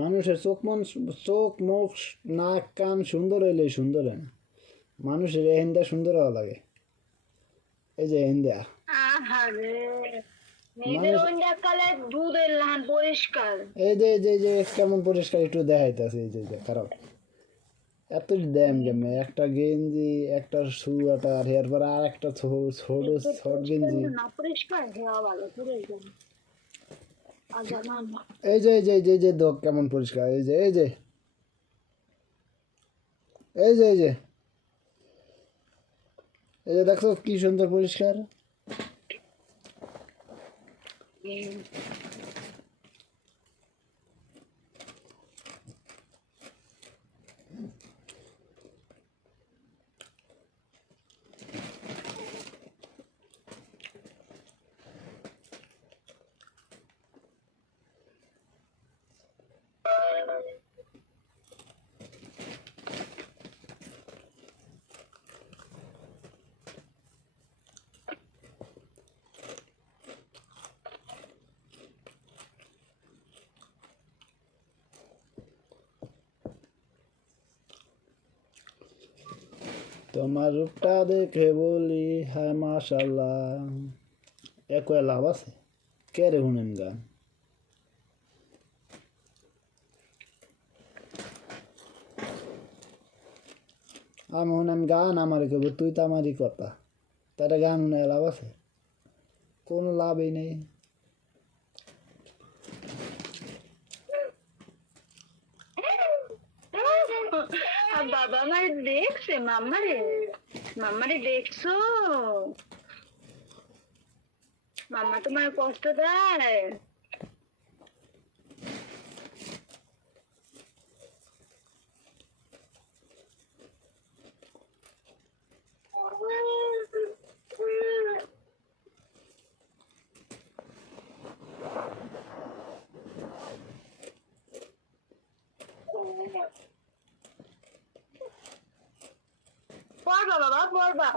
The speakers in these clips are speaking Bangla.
মানুষের চোখ মুখ নাক কান সুন্দর হইলে সুন্দর হয় না, মানুষের এহেন্দা সুন্দর হওয়া লাগে। এই যে এহেন্দা এই যে কেমন পরিষ্কার একটু দেখাইতেছে। এই যে খারাপ এত দেন কেমন, একটা গেঞ্জি একটা সোয়েটার এরপর আর একটা ছোট গেঞ্জি। এই যে দেখ কেমন পরিষ্কার। এই যে দেখো কি সুন্দর পরিষ্কার। তোমার রূপটা দেখে বলি হ্যাঁ মাশাল্লাহ। এক লাভ আছে কে রে শুনেন গান। আমি শুনেন গান আমার কেব তুই তো আমারই কথা, তারা গান শুনে লাভ আছে? কোনো লাভই নেই। বাবা আমার দেখছে, মাম্মারে দেখছো? মাম্মা তোমার কষ্ট দেয়? পড়বা বাবা পড়বা।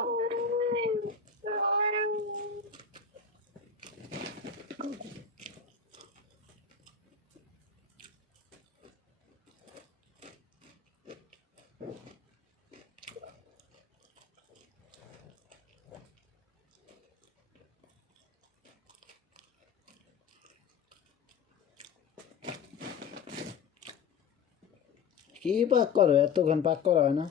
কি পাক করো, এতক্ষণ পাক করা হয় না?